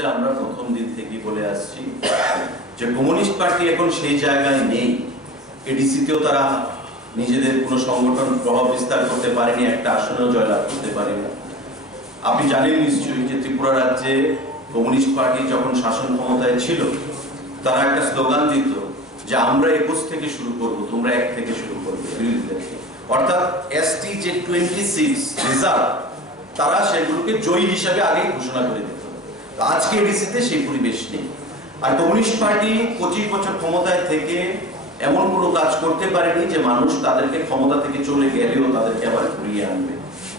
ডিসিতে আমরা প্রথম দিন থেকেই বলে আসছি যে কমিউনিস্ট পার্টি এখন সেই জায়গায় নেই। এডিসিতেও তারা নিজেদের কোনো সংগঠন প্রভাব বিস্তার করতে পারেনি, একটা আসনেও জয়লাভ করতে পারেনি। আপনি জানেন নিশ্চয়ই যে ত্রিপুরা রাজ্যে কমিউনিস্ট পার্টি যখন শাসন ক্ষমতায় ছিল তারা একটা স্লোগান দিত যে আমরা 21 থেকে শুরু করব, তোমরা 1 থেকে শুরু করবে বিরোধীদেরকে। অর্থাৎ এসটি যে 26 রিজার্ভ তারা সেগুলোকে জয়ী হিসাবে আগেই ঘোষণা করে দিত। আজকে এডিসিতে সেই পরিবেশ নেই। আর কমিউনিস্ট পার্টি 25 বছর ক্ষমতায় থেকে এমন কোনো কাজ করতে পারেনি যে মানুষ তাদেরকে ক্ষমতা থেকে চলে গেলেও তাদেরকে আবার ঘুরিয়ে আনবে।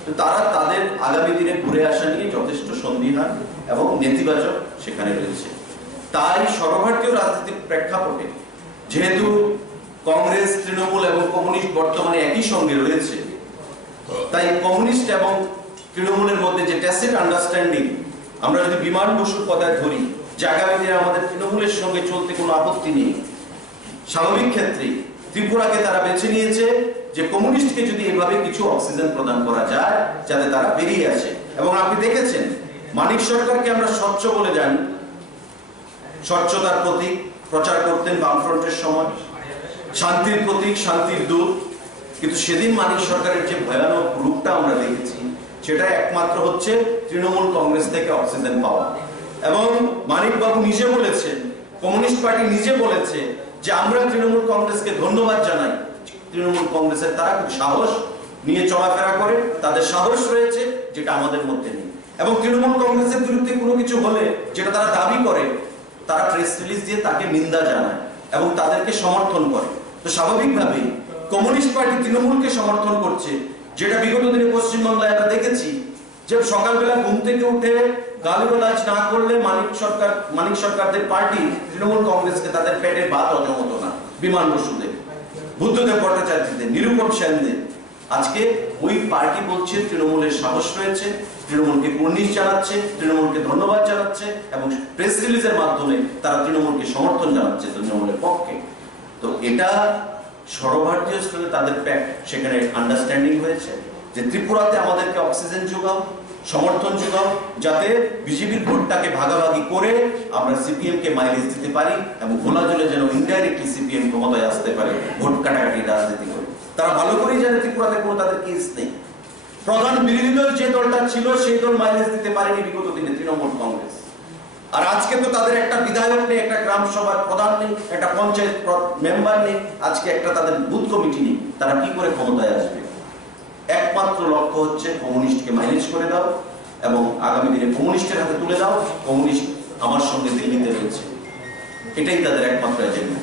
তো তারা তাদের আগামী দিনে ঘুরে আসা নিয়ে যথেষ্ট সন্দিহান এবং নেতিবাচক সেখানে রয়েছে। তাই সর্বভারতীয় রাজনীতির প্রেক্ষাপটে যেহেতু কংগ্রেস, তৃণমূল এবং কমিউনিস্ট বর্তমানে একই সঙ্গে রয়েছে, তাই কমিউনিস্ট এবং তৃণমূলের মধ্যে যে ট্যাসিট আন্ডারস্ট্যান্ডিং, আমরা যদি বিমান বসুর কথায় ধরি যে আগামী দিনে আমাদের তৃণমূলের সঙ্গে চলতে কোনো আপত্তি নেই, স্বাভাবিক ক্ষেত্রে ত্রিপুরাকে তারা বেছে নিয়েছে যে কমিউনিস্টকে যদি এভাবে কিছু অক্সিজেন প্রদান করা যায় যাতে তারা বেরিয়ে আসে। এবং আপনি দেখেছেন মানিক সরকারকে আমরা স্বচ্ছ বলে জানি, স্বচ্ছতার প্রতীক প্রচার করতেন বামফ্রন্টের সময়, শান্তির প্রতীক, শান্তির দূত। কিন্তু সেদিন মানিক সরকারের যে ভয়ানক রূপটা আমরা দেখেছি সেটা একমাত্র হচ্ছে তৃণমূল কংগ্রেস থেকে অক্সিজেন পাওয়া। এবং মানিক বাবু নিজে বলেছেন, কমিউনিস্ট পার্টি নিজে বলেছে যে আমরা তৃণমূল কংগ্রেসকে ধন্যবাদ জানাই। তৃণমূল কংগ্রেসের তারা খুব সাহস নিয়ে চলাফেরা করে, তাদের সাহস রয়েছে যেটা আমাদের মধ্যে নেই। এবং তৃণমূল কংগ্রেসের বিরুদ্ধে কোনো কিছু হলে যেটা তারা দাবি করে তারা প্রেস রিলিজ দিয়ে তাকে নিন্দা জানায় এবং তাদেরকে সমর্থন করে। তো স্বাভাবিকভাবেই কমিউনিস্ট পার্টি তৃণমূলকে সমর্থন করছে, যেটা বিগত দিনে পশ্চিমবাংলায় আমরা দেখেছি যে সকালবেলা ঘুম থেকে উঠে গালিগালাজ না করলে মানিক সরকারদের পার্টি তৃণমূল কংগ্রেসকে তাদের পেটের ভাত হজম হতো না। বিমান বসুদের, বুদ্ধদেব ভট্টাচার্যদের, নিরূপম সেনদের, আজকে ওই পার্টি বলছে তৃণমূলের সাহস রয়েছে, তৃণমূলকে কুর্নিশ জানাচ্ছে, তৃণমূলকে ধন্যবাদ জানাচ্ছে এবং প্রেস রিলিজের মাধ্যমে তারা তৃণমূলকে সমর্থন জানাচ্ছে তৃণমূলের পক্ষে। তো এটা সর্বভারতীয় স্তরে তাদের সেখানে আন্ডারস্ট্যান্ডিং হয়েছে যে ত্রিপুরাতে আমাদেরকে অক্সিজেন যোগাও, সমর্থন যোগাও, যাতে বিজেপির ভোটটাকে ভাগাভাগি করে আমরা সিপিএম কে মাইলেজ দিতে পারি এবং খোলা জলে যেন ইনডাইরেক্টলি সিপিএম ক্ষমতায় আসতে পারে ভোট কাটাকাটি রাজনীতি করে। তারা ভালো করেই জানে ত্রিপুরাতে কোনো তাদের কেস নেই। প্রধান বিরোধী দল যে দলটা ছিল সেই দল মাইলেজ দিতে পারেনি বিগত দিনে, তৃণমূল কংগ্রেস। আর আজকে তো তাদের একটা বিধায়ক নেই, একটা গ্রাম সভার প্রধান নেই, একটা পঞ্চায়েত মেম্বার নেই, আজকে একটা তাদের বুথ কমিটি নেই। তারা কি করে ক্ষমতায় আসবে? একমাত্র লক্ষ্য হচ্ছে কমিউনিস্টকে মাইলেজ করে দাও এবং আগামী দিনে কমিউনিস্টের হাতে তুলে দাও, কমিউনিস্ট আমার সঙ্গে দিল্লিতে রয়েছে, এটাই তাদের একমাত্র এজেন্ডা।